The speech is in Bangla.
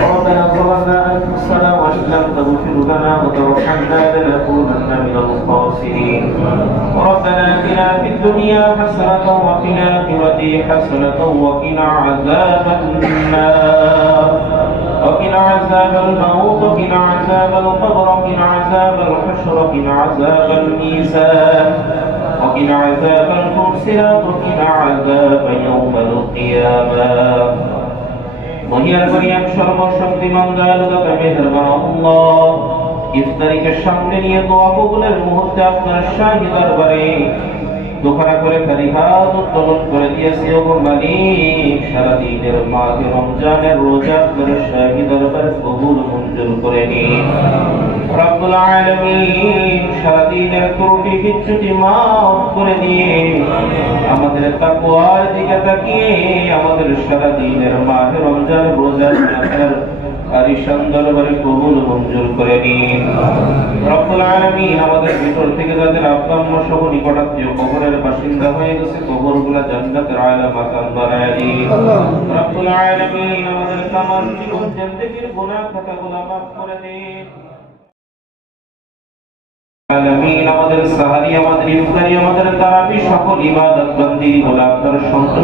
ربنا ظلمنا أنفسنا وإن لم تغفر لنا وترحمنا لنكونن من الخاسرين ربنا آتنا في الدنيا حسنة وفي الآخرة حسنة وقنا عذاب النار وقنا عذاب الموت وقنا عذاب القبر وقنا عذاب الحشر وقنا عذاب الميزان وقنا عذاب المرسلات وقنا عذاب يوم القيامة মহিয়ার করিয়াম সর্বশক্তিমান দয়ালু দাতা মেহেরবান আল্লাহ ইফতারিকে সামনে নিয়ে দোয়া কবুলের মুহূর্তে আপনার শাহী দরবারে দুখানা করে খালি হাত উত্তোলন করে দিয়েছি ওগো মালিক সারাদিনের মাহে রমজানের রোজা আপনার শাহী দরবারে কবুল মঞ্জুর করে নিন রব্বুল আলামিন সারাদিনের ত্রুটি বিচ্যুতি মাফ করে দিয়ে আমাদের তাকওয়ার দিকে তাকিয়ে আমাদের সারাদিনের মাহে রমজান রোজা আপনার আরিশান দরবারে কবুল মঞ্জুর করে নিন রব্বুল আলামিন আমাদের ভিতর থেকে যাদের আত্মা সহ নিকটাত্মীয় কবরের বাসিন্দা হয়ে গেছে কবরগুলো জান্নাতের আলা মাকান বানায় দিন রব্বুল আলামিন আমাদের তামাম জীবন জিন্দেগীর গুনাহ খাতাগুলো মাফ করে দিন আলামিন আমাদের সাহারি আমাদের ইফতারি আমাদের তারাবি সকল ইবাদত বন্দেগি গুলো আপনার সন্তুষ্ট